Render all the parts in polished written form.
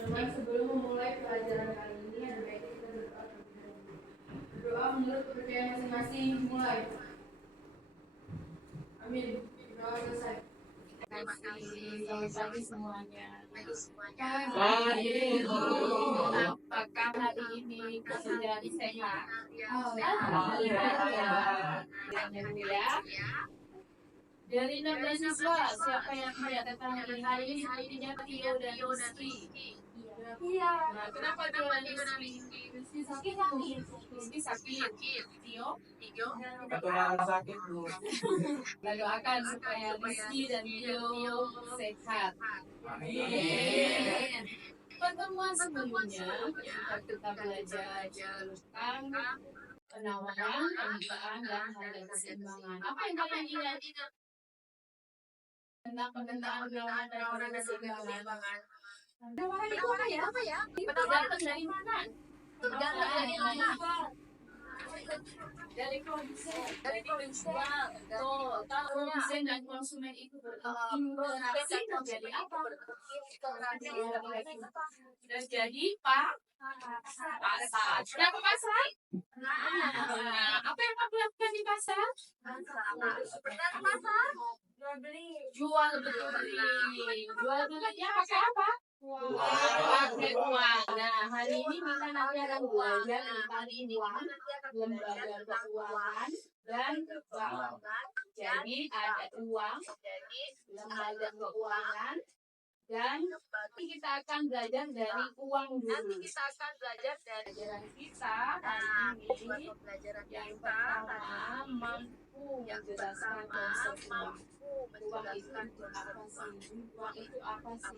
teman-teman, sebelum memulai pelajaran kali ini, ada baiknya kita berdoa terlebih dahulu. Berdoa menurut kepercayaan masing-masing. Mulai. Amin. Berdoa selesai. Terima kasih. Selamat pagi semuanya. Pagi. Apakah hari ini kalian sehat? Alhamdulillah. Ya. Dari 16 siswa, siapa yang melihat tentang hari ini sepertinya Tio dan Rizky? Iya. Nah, kenapa Tio dan Rizky? Rizky sakit. Tio? Kebetulan sakit Bu. Kita doakan supaya Rizky dan Tio sehat. Amin. Pertemuan sebelumnya kita belajar tentang penawaran, pembukaan, dan harga keseimbangan. Apa yang kalian ingat tentang penawaran dan harga keseimbangan? Penawaran itu apa ya? Tergantung dari mana? Dari produsen. Tuh, produsen dan konsumen itu berinteraksi terjadi apa? Terjadi pasar. Sudah ke pasar? Apa yang kamu lakukan di pasar? Jual beli. Jual belinya pakai apa? Pakai uang. Nah, hari ini kita nanti akan belajar tentang uang, lembaga keuangan, dan bank. Jadi ada uang, lembaga keuangan, dan kita akan belajar dari uang dulu. Pelajaran kita hari ini yang pertama mampu menjelaskan konsep uang. Uang itu apa sih? Uang itu apa sih?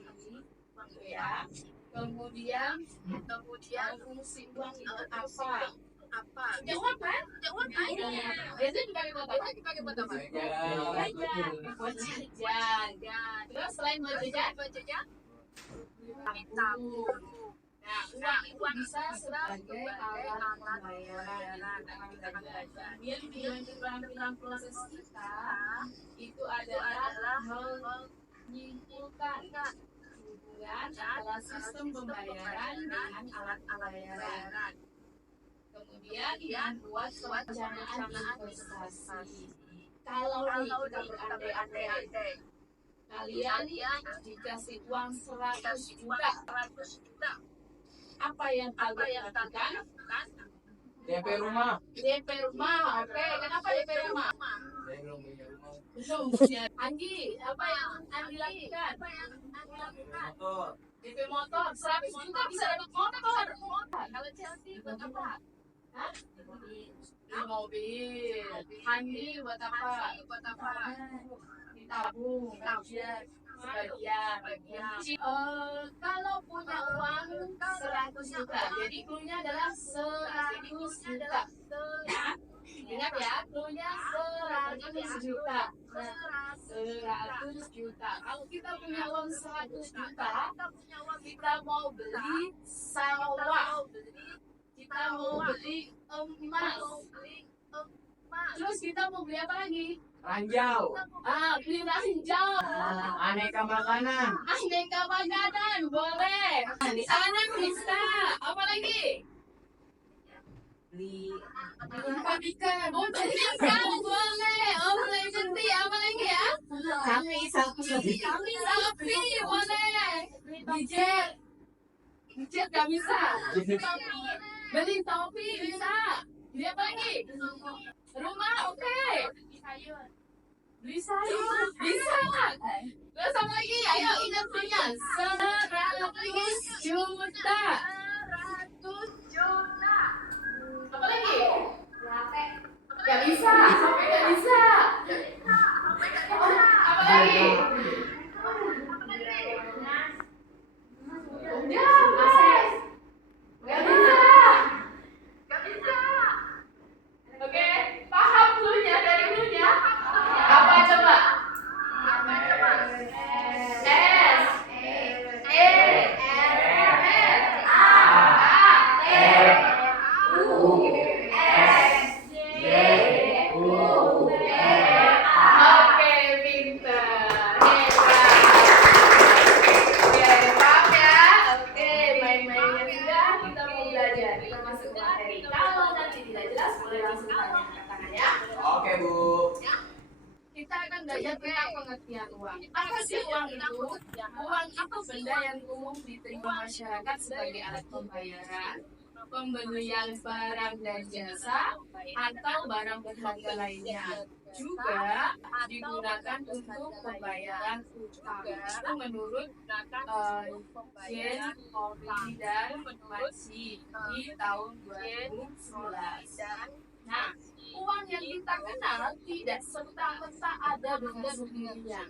Ya. Kemudian fungsi uang itu apa? Jawab kan? Biasanya dipakai buat apa? Buat jajan. Terus selain buat jajan, tabung. Nah, uang itu bisa sebagai alat pembayaran. Kemudian dalam proses kita itu adalah menyimpulkan hubungan antara sistem pembayaran dengan alat pembayaran. Kemudian membuat perencanaan investasi. Kalau kita berandai-andai, kalian dikasih uang 100 juta. Apa yang kalian lakukan? DP rumah. Oke. Kenapa DP rumah? Saya belum punya rumah. Belum punya. Anggi, apa yang Anggi lakukan? Motor. DP motor, 100 juta bisa dapat motor. Kalau Chelsea buat apa? Hah? Mobil. Anggi buat apa? Ditabung. Sebagian. Kalau punya uang 100 juta, jadi cluenya adalah 100 juta. Ya, ingat ya, cluenya 100 juta. 100 juta. Kalau kita punya uang 100 juta, kita mau beli sawah, kita mau beli emas. Terus kita mau beli apa lagi? Ranjau. Beli ranjau. Aneka makanan. Boleh. Di sana bisa. Apa lagi? Beli Ikan. Oh, beli ikan boleh. Oh, boleh jadi apa lagi ya? Sapi boleh. Bijet nggak bisa. Beli topi bisa. Beli apa lagi? Rumah oke. Beli sayur bisa. Terus apa lagi? Ayo ingat punya 100 juta. Apa lagi? Gak bisa. Sampai gak bisa. Apa lagi? Udah, Mas. Gak bisa. Oke, paham dulunya dari dulunya. Apa coba? S E belajar tentang pengertian uang. Apa sih uang itu? Uang itu benda yang umum diterima masyarakat sebagai alat pembayaran, pembelian barang dan jasa, atau barang berharga lainnya. Juga digunakan untuk pembayaran utang. Itu menurut Jen, Ori, dan Maci di tahun 2011. Nah, uang yang kita kenal tidak serta-merta ada dengan sendirinya.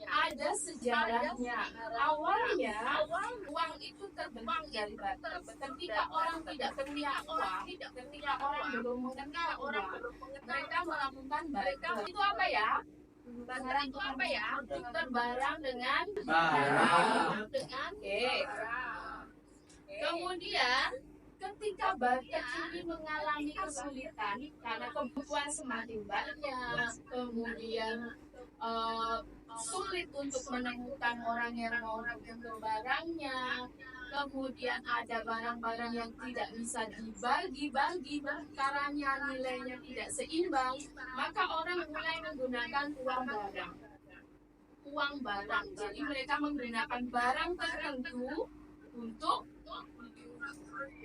Ada sejarahnya. Awalnya, uang itu terbentuk dari barter. Ketika orang tidak punya uang, ketika orang belum mengenal uang, mereka melakukan barter. Itu apa ya? Barter itu apa ya? Tukar barang dengan Barang. Oke. Kemudian ketika barter ini mengalami kesulitan karena kebutuhan semakin banyak, kemudian sulit untuk menemukan orang yang mau menukar barangnya, kemudian ada barang-barang yang tidak bisa dibagi-bagi perkaranya, nilainya tidak seimbang, maka orang mulai menggunakan uang barang. Uang barang, jadi mereka menggunakan barang tertentu untuk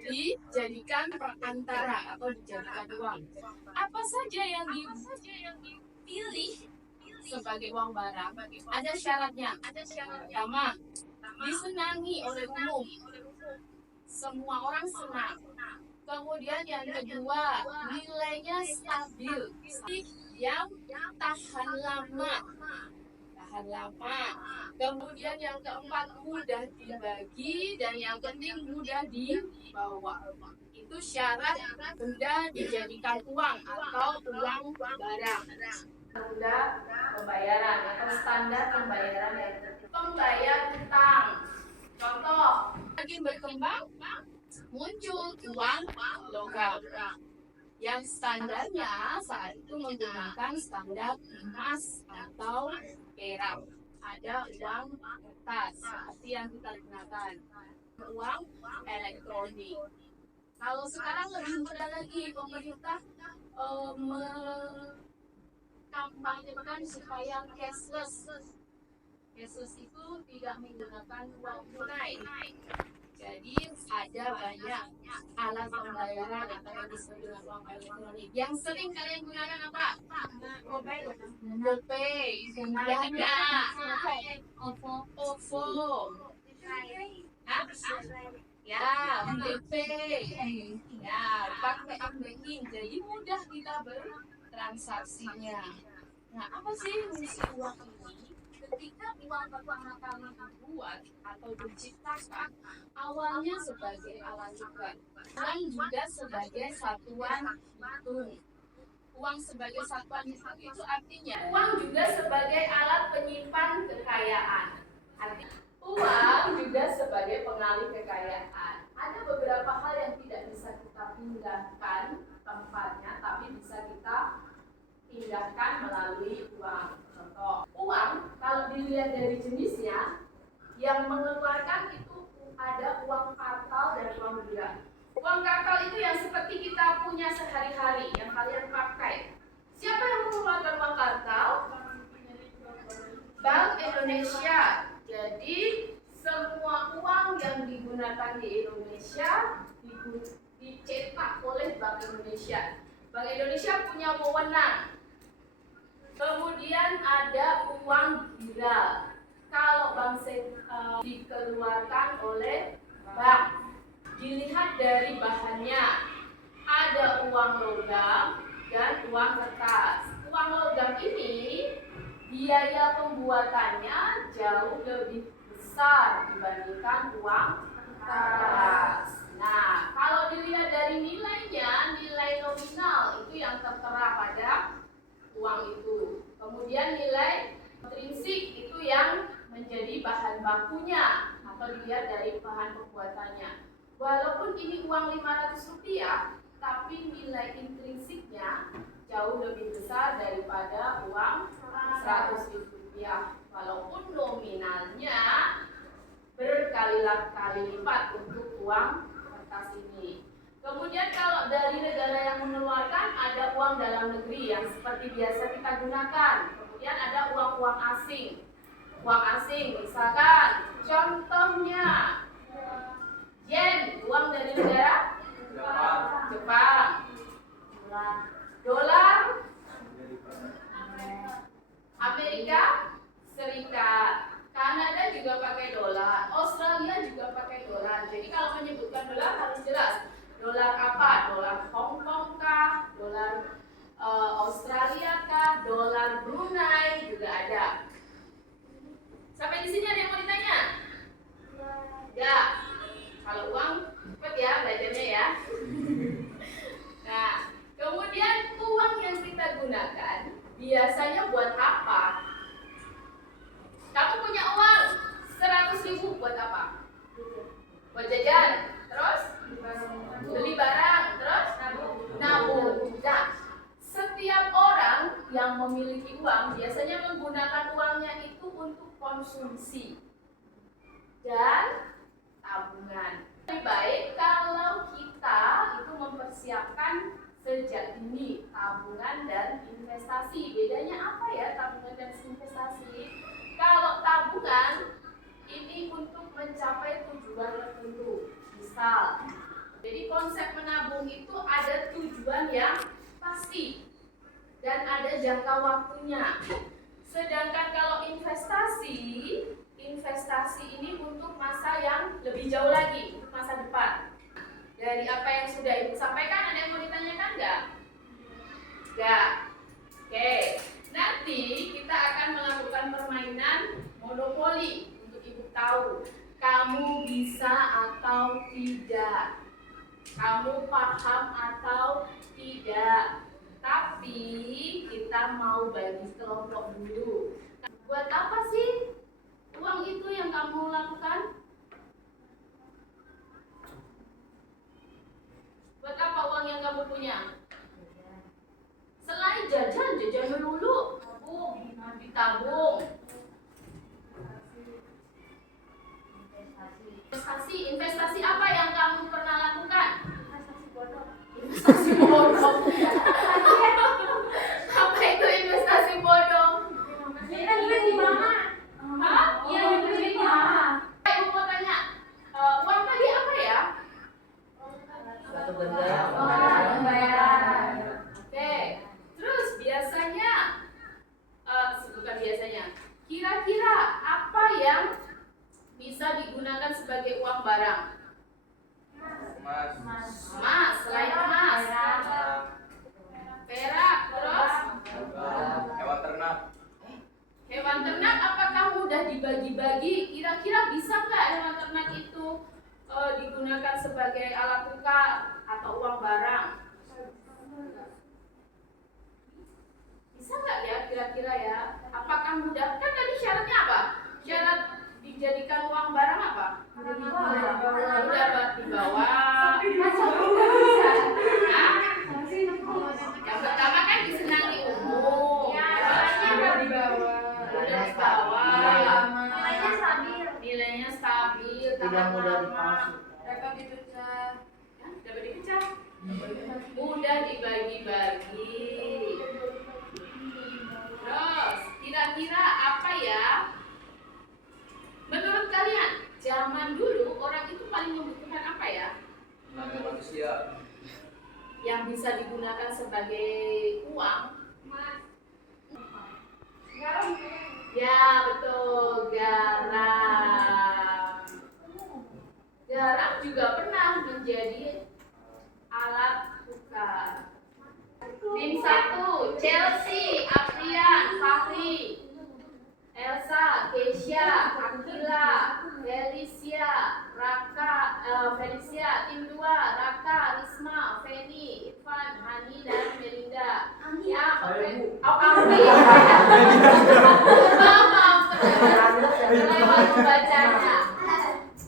dijadikan perantara atau dijadikan uang. Apa saja yang dipilih sebagai uang barang? Ada syaratnya. Pertama, disenangi oleh umum. Semua orang senang. Kemudian yang kedua, nilainya stabil, yang tahan lama. Kemudian yang keempat, mudah dibagi, dan yang penting mudah dibawa. Itu syarat benda dijadikan uang atau uang barang. Benda pembayaran atau standar pembayaran yang pembayar utang. Contoh, makin berkembang muncul uang logam yang standarnya saat itu menggunakan standar emas atau perak. Ada uang kertas seperti yang kita gunakan, uang elektronik. Kalau sekarang lebih mudah lagi, pemerintah kampanyekan supaya cashless. Cashless itu tidak menggunakan uang tunai. Jadi ada banyak alat pembayaran atau yang disebut dengan uang elektronik. Yang sering kalian gunakan apa? GoPay, OVO, Hah? Ya, GoPay, ya, pakai banking. Jadi mudah kita bertransaksinya. Nah, apa sih fungsi uang ini? Ketika uang pertama kali dibuat atau diciptakan, awalnya sebagai alat tukar, uang juga sebagai satuan hitung. Uang sebagai satuan hitung itu artinya uang juga sebagai alat penyimpan kekayaan. Artinya uang juga sebagai pengalih kekayaan. Ada beberapa hal yang tidak bisa kita pindahkan tempatnya, tapi bisa kita pindahkan melalui uang. Contoh, uang kalau dilihat dari jenisnya, yang mengeluarkan itu ada uang kartal dan uang lira. Uang kartal itu yang seperti kita punya sehari-hari, yang kalian pakai. Siapa yang mengeluarkan uang kartal? Bank Indonesia. Jadi semua uang yang digunakan di Indonesia dicetak oleh Bank Indonesia. Bank Indonesia punya wewenang. Kemudian ada uang giral. Kalau bank dikeluarkan oleh bank, dilihat dari bahannya. Ada uang logam dan uang kertas. Uang logam ini biaya pembuatannya jauh lebih besar dibandingkan uang kertas. Nah, kalau dilihat dari nilainya, nilai nominal itu yang tertera pada uang itu. Kemudian nilai intrinsik itu yang menjadi bahan bakunya atau dilihat dari bahan pembuatannya. Walaupun ini uang Rp500, tapi nilai intrinsiknya jauh lebih besar daripada uang Rp100. Walaupun nominalnya berkali-kali lipat untuk uang kertas ini. Kemudian kalau dari negara yang mengeluarkan, ada uang dalam negeri yang seperti biasa kita gunakan. Kemudian Kemudian ada uang-uang asing. Uang asing, misalkan contohnya yen, uang dari negara Jepang. Dolar Amerika Serikat. Kanada juga pakai dolar. Australia juga pakai dolar. Jadi kalau menyebutkan dolar harus jelas. Dolar apa? Dolar Hong Kong kah? Dolar Australia kah? Dolar Brunei juga ada. Sampai di sini ada yang mau ditanya? Ya. Kalau uang cepet ya belajarnya ya. Nah, kemudian uang yang kita gunakan biasanya buat apa? Kamu punya uang 100.000 buat apa? Buat jajan. Terus? Beli barang. Terus? Nabung. Nah, setiap orang yang memiliki uang biasanya menggunakan uangnya itu untuk konsumsi dan tabungan. Lebih baik kalau kita itu mempersiapkan sejak dini tabungan dan investasi. Bedanya apa ya tabungan dan investasi? Kalau tabungan ini untuk mencapai tujuan tertentu. Misal, jadi konsep menabung itu ada tujuan yang pasti dan ada jangka waktunya. Sedangkan kalau investasi ini untuk masa yang lebih jauh lagi, untuk masa depan. Dari apa yang sudah Ibu sampaikan, ada yang mau ditanyakan nggak? Nggak. Oke, nanti kita akan melakukan permainan monopoli untuk Ibu tahu kamu bisa atau tidak, kamu paham atau tidak. Tapi kita mau bagi kelompok dulu. Buat apa sih uang itu yang kamu lakukan? Buat apa uang yang kamu punya? Selain jajan melulu, ditabung. Investasi apa yang kamu pernah lakukan? Investasi bodong. Apa itu investasi bodong? Hah? Iya, duit mama. Ibu mau tanya, uang tadi apa ya? Satu benda. Oke, terus biasanya, bukan biasanya, kira-kira apa yang bisa digunakan sebagai uang barang? Emas, selain emas, perak, terus Hewan ternak. hewan ternak. Apakah mudah dibagi-bagi? Kira-kira bisa nggak hewan ternak itu digunakan sebagai alat tukar atau uang barang? Bisa nggak ya kira-kira ya? Apakah mudah? Kan tadi syaratnya apa? Syarat dijadikan uang barang apa? Mudah dibawa. Yang pertama kan disenangi umum. Mudah dibawa. Nilainya stabil. Tidak mudah dipalsu. Dapat dipecah. Dapat dipecah. Mudah dibagi-bagi. Terus, kira-kira apa ya? Menurut kalian, zaman dulu orang itu paling membutuhkan apa ya? Tenaga manusia. Yang bisa digunakan sebagai uang? Garam. Ya, betul, garam. Garam juga pernah menjadi alat tukar. Tim 1, Chelsea, Aprian, Fahri, Elsa, Keisha, Akila, Felicia, tim 2, Raka, Risma, Feni, Irfan, Hani, dan Melinda. Ya, oke. Oh, Amri. Maaf, terlewat membacanya.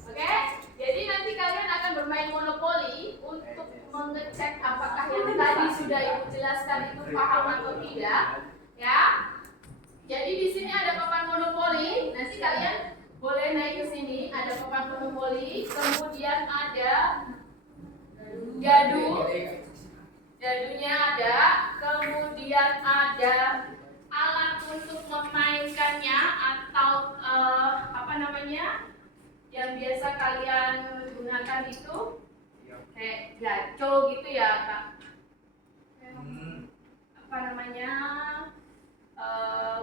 Oke, jadi nanti kalian akan bermain monopoli untuk mengecek apakah yang tadi sudah Ibu jelaskan itu paham atau tidak. Ya. Jadi di sini ada papan monopoli. Nanti kalian boleh naik ke sini. Ada papan monopoli. Kemudian ada gadu. Gadunya ada. Kemudian ada alat untuk memainkannya atau apa namanya yang biasa kalian gunakan itu kayak gaco gitu ya Kak. Apa namanya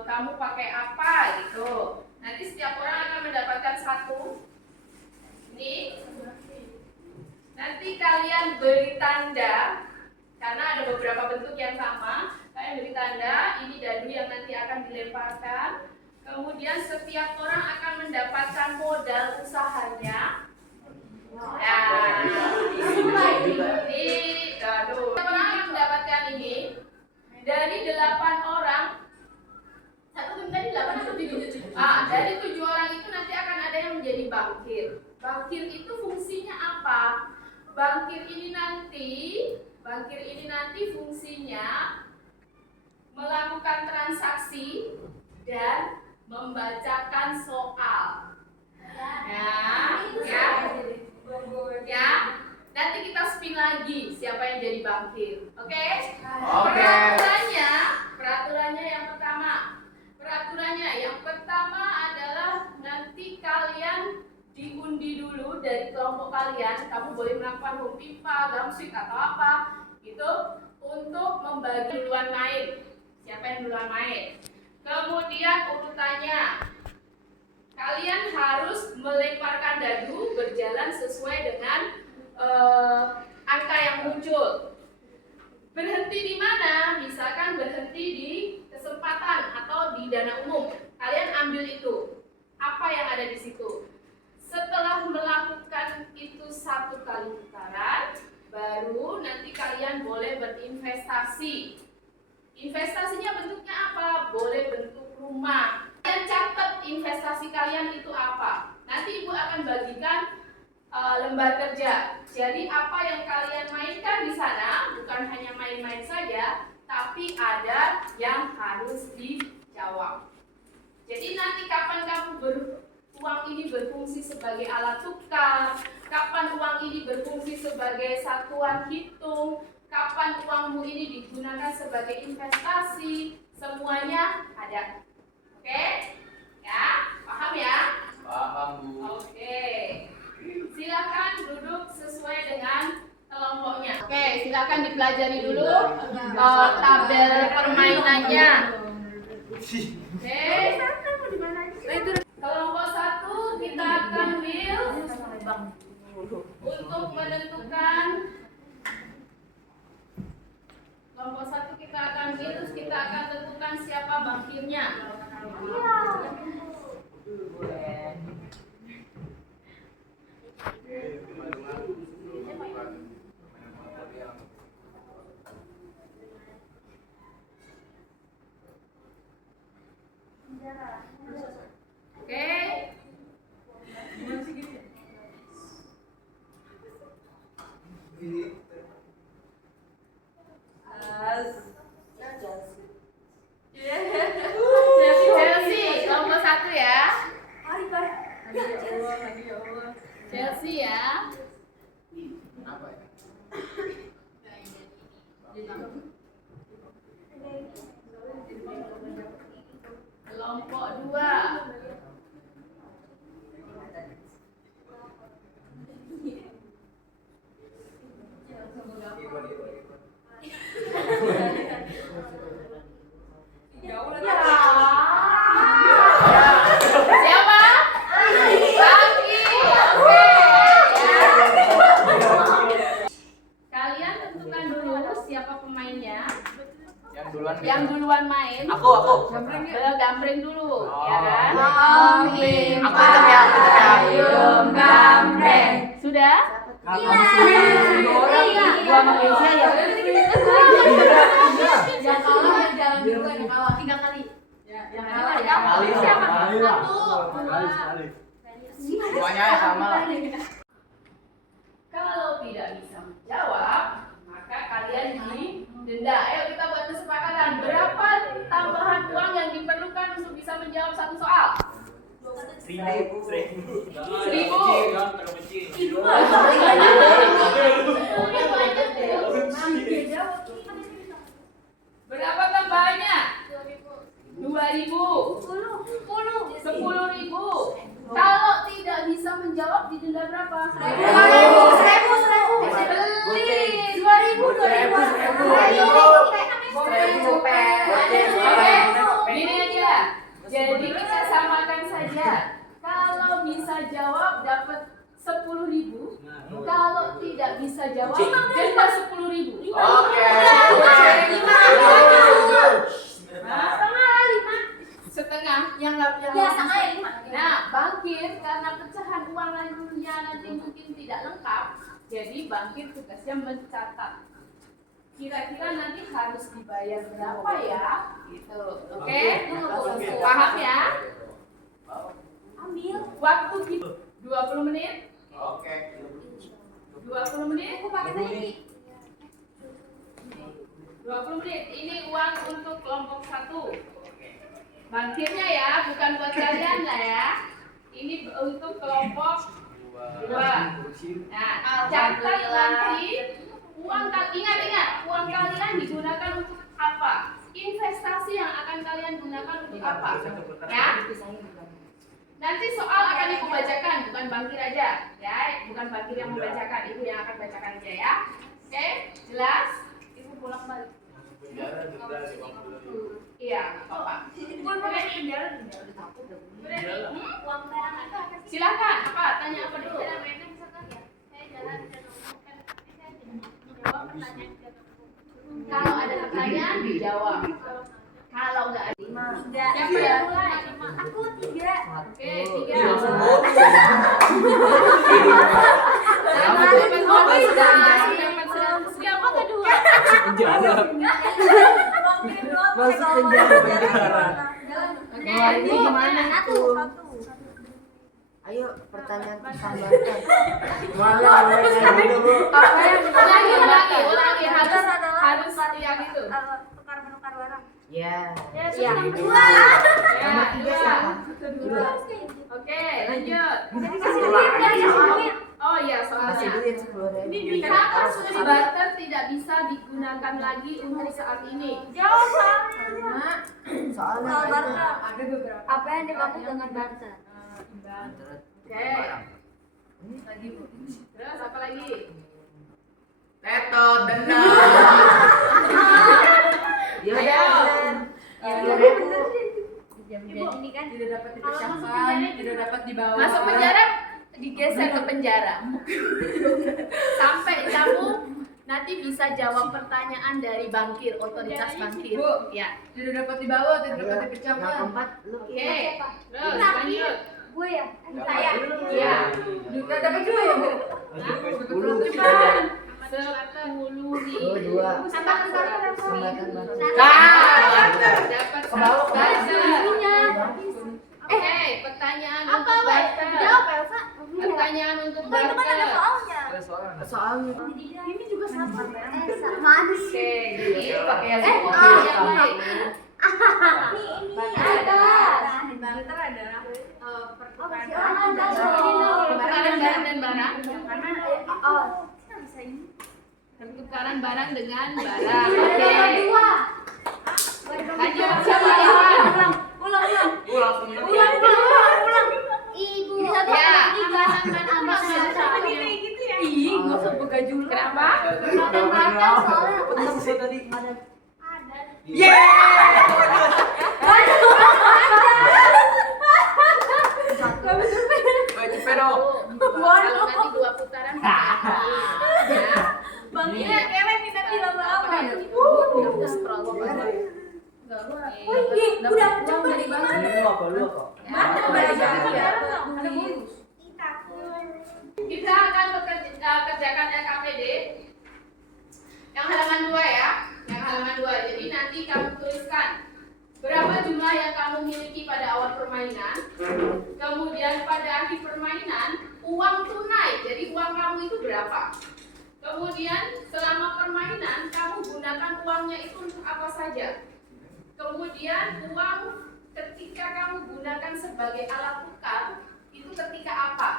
kamu pakai apa gitu. Nanti setiap orang akan mendapatkan satu. Ini nanti kalian beri tanda karena ada beberapa bentuk yang sama. Kalian beri tanda ini dadu yang nanti akan dilemparkan. Kemudian setiap orang akan mendapatkan modal usahanya. Ini dadu. Setiap orang akan mendapatkan ini. Dari 8 orang, satu tadi 8 atau 7? Dari 7 orang itu nanti akan ada yang menjadi bankir. Bankir itu fungsinya apa? Bankir ini nanti fungsinya melakukan transaksi dan membacakan soal. Ya. Nanti kita spin lagi siapa yang jadi bankir. Oke? Peraturannya yang pertama adalah nanti kalian diundi dulu dari kelompok kalian. Kamu boleh melakukan home pipa, gamsik atau apa gitu untuk membagi duluan main. Siapa yang duluan main? Kemudian urutannya kalian harus melemparkan dadu berjalan sesuai dengan angka yang muncul. Berhenti di mana? Misalkan berhenti di kesempatan atau di dana umum. Kalian ambil itu. Apa yang ada di situ? Setelah melakukan itu 1 kali putaran, baru nanti kalian boleh berinvestasi. Investasinya bentuknya apa? Boleh bentuk rumah. Kalian catat investasi kalian itu apa. Nanti Ibu akan bagikan lembar kerja. Jadi apa yang kalian mainkan di sana bukan hanya main-main saja, tapi ada yang harus dijawab. Jadi nanti kapan kamu uang ini berfungsi sebagai alat tukar, kapan uang ini berfungsi sebagai satuan hitung, kapan uangmu ini digunakan sebagai investasi, semuanya ada. Oke? Ya, paham ya? Paham, Bu. Oke. Silakan duduk sesuai dengan kelompoknya. Oke, silakan dipelajari dulu tabel permainannya. Oke. Kelompok 1 kita akan wheel untuk menentukan. Kelompok 1 kita akan wheel, kita akan tentukan siapa bankirnya. Chelsea, kelompok 1 ya. Chelsea ya. Kelompok 2. Siapa? Bangki. Oke. Kalian tentukan dulu siapa pemainnya. Yang duluan main. Aku. Gambreng dulu, ya kan? Aku hitam ya. Gambreng. Sudah? Gua sama Keisha ya. Yang kalah yang jalan duluan, yang kalah 3 kali. Yang kalah ya. Kali Siapa? kali lah. 1. Semuanya sama. Kalau tidak bisa menjawab, maka kalian didenda. Ayo kita buat kesepakatan. Berapa tambahan uang yang diperlukan untuk bisa menjawab satu soal? 1.000. 1.000. Berapa tambahannya? 2.000. bisa jawab denda 10.000. Oke. Setengah. Yang nggak Ya, sama ya 5. Nah, Bangkir karena pecahan uangnya nanti mungkin tidak lengkap, jadi Bangkir tugasnya mencatat. Kira-kira nanti harus dibayar berapa ya? Gitu. Oke? Paham ya? Ambil. Waktu kita 20 menit. Oke. 20 menit. Aku pakai tadi. 20 menit. Ini uang untuk kelompok 1. Bangkirnya ya, bukan buat kalian lah ya. Ini untuk kelompok 2. Nah, catat nanti uang ingat uang kalian digunakan untuk apa? Investasi yang akan kalian gunakan untuk apa? Ya. Nanti soal akan ibu bacakan, bukan Bangkir aja, ya. Bukan Bangkir yang membacakan, ibu yang akan bacakan aja ya. Oke, jelas? Ibu pulang balik. Iya, nggak apa-apa. Uang barang itu apa sih? Silakan, apa? Tanya apa dulu? Cara mainnya misalkan ya, saya jalan dan ngomongkan, saya menjawab pertanyaan ke Kalau ada pertanyaan dijawab. Kalau nggak ada, 5. siapa yang mulai? Aku 3. Oke, 3. Siapa kedua? Masuk penjara. Oke, Ini gimana Satu. Ayo pertanyaan tambahkan. ulangi harus yang itu. Tukar menukar barang. Ya. Ya, Dua. Sama tiga siapa? Oke, lanjut. Kasih duit dari duit. Oh iya, Kasih soalnya. duit 10.000. Kenapa sudah barter tidak bisa digunakan lagi untuk saat ini? Jawab. Soalnya Soal itu barter. Ada beberapa. Apa yang dimaksud dengan barter? Oke. Lagi Bu. Terus apa lagi? Tetot, denda. ya Ayo. udah. Ini kan Tidak dapat dipecahkan, tidak dapat dibawa. Masuk penjara digeser ke penjara. Sampai kamu nanti bisa jawab pertanyaan dari Bangkir, otoritas Bangkir. Bu. Ya. Tidak dapat dibawa, tidak dapat Yang dipecahkan. keempat lu. Oke. Terus lanjut. gue ya. Saya. Iya. Tidak dapat juga ya, Bu? Cepat. 10.000. Oh, 2. Tambahkan barter. Tambahkan barter. Dapat Ke bawah, ke bawah. barter. Oke, pertanyaan Apa, untuk Wei? barter. Jawab, Elsa. Pertanyaan untuk Oh, itu kan ada barter. soalnya. Soalnya Ini juga sama. Elsa. Mana sih? Oke, jadi pakai yang Eh, yang baik. Barter adalah pertukaran Pertukaran barang dan barang. karena Pertukaran barang dengan barang. Oke. Dua. Lanjut siapa Iwan? Ulang. Gue langsung ingat. Ulang. Ibu. Ya. ih, nggak usah begajul. Kenapa? Belakang soalnya. Betul sih tadi. Woi, cepet dong. Kalau nanti 2 putaran. Ya. Bangkirnya keren kita tidak apa. Udah scroll ke bawah. Udah coba dari mana? Lu apa? Mana Ada bonus. Kita akan kerjakan LKPD yang halaman 2 ya. Yang halaman 2. Jadi nanti kamu tuliskan berapa jumlah yang kamu miliki pada awal permainan. Kemudian pada akhir permainan uang tunai. Jadi uang kamu itu berapa? Kemudian selama permainan kamu gunakan uangnya itu untuk apa saja? Kemudian uang ketika kamu gunakan sebagai alat tukar itu ketika apa?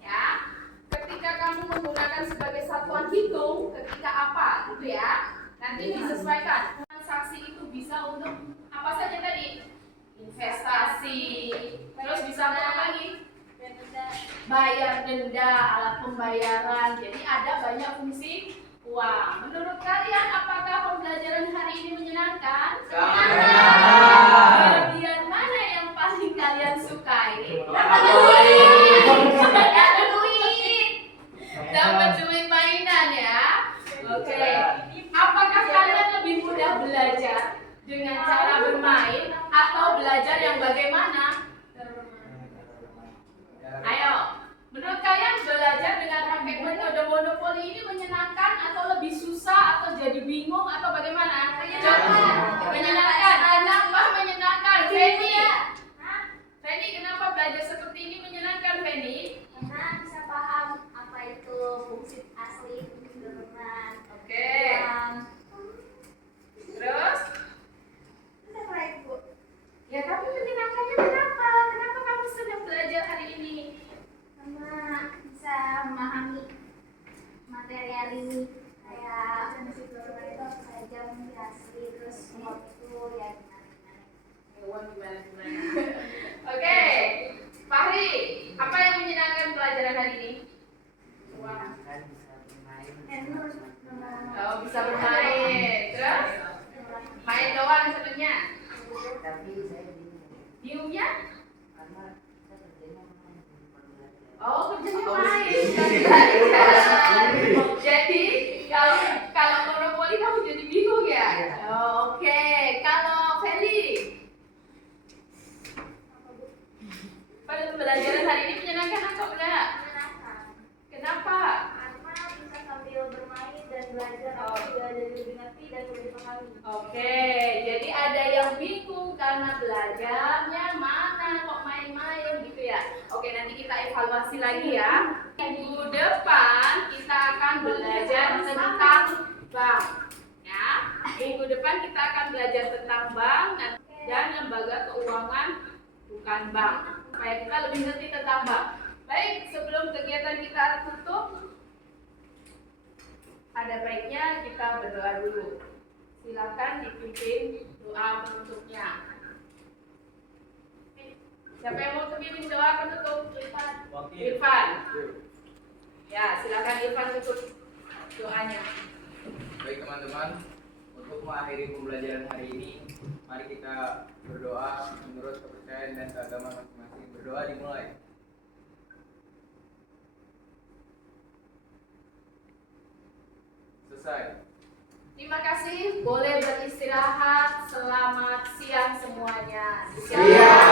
Ya, ketika kamu menggunakan sebagai satuan hitung ketika apa? Gitu ya. Nanti disesuaikan. Transaksi itu bisa untuk apa saja tadi? Investasi. Terus bisa apa lagi? Bayar denda, alat pembayaran. Jadi ada banyak fungsi uang. Menurut kalian apakah pembelajaran hari ini menyenangkan? Bagian mana yang paling kalian sukai? Dapat duit. Dapat duit banyak. Oke. Apakah kalian lebih mudah belajar dengan cara bermain atau belajar yang bagaimana? Ayo, menurut kalian belajar dengan pakai metode monopoli ini menyenangkan atau lebih susah atau jadi bingung atau bagaimana? Menyenangkan. Kenapa menyenangkan, Feni? Feni, kenapa belajar seperti ini menyenangkan, Feni? Karena bisa paham apa itu fungsi asli berenang. Oke. Terus? Ya, tapi menyenangkannya kenapa? Kenapa kamu sedang belajar hari ini? Karena bisa memahami material ini kayak itu saja asli terus itu ya Gimana? Oke, Fahri, apa yang menyenangkan pelajaran hari ini? Oh, bisa bermain. Terus? Main doang senengnya. Bingungnya? Oh, kerjanya main. Jadi kalau monopoli kamu jadi bingung ya? Oh, oke. Kalau Feli, pelajaran hari ini menyenangkan atau enggak? Kenapa? karena bisa sambil bermain dan belajar apa juga jadi lebih ngerti dan lebih dipahami. Oke, jadi ada yang bingung karena belajarnya mana kok main-main gitu ya. Oke, nanti kita evaluasi lagi ya. Minggu depan kita akan belajar tentang bank. Ya, minggu depan kita akan belajar tentang bank dan lembaga keuangan bukan bank. Supaya kita lebih ngerti tentang bank. Baik, sebelum kegiatan kita tutup, ada baiknya kita berdoa dulu. Silakan dipimpin doa penutupnya. Siapa yang mau pimpin doa penutup? Irfan. Ya, silakan Irfan tutup doanya. Baik teman-teman, untuk mengakhiri pembelajaran hari ini, mari kita berdoa menurut kepercayaan dan keagamaan masing-masing. Berdoa dimulai. Selesai. Terima kasih, boleh beristirahat. Selamat siang semuanya. Siang.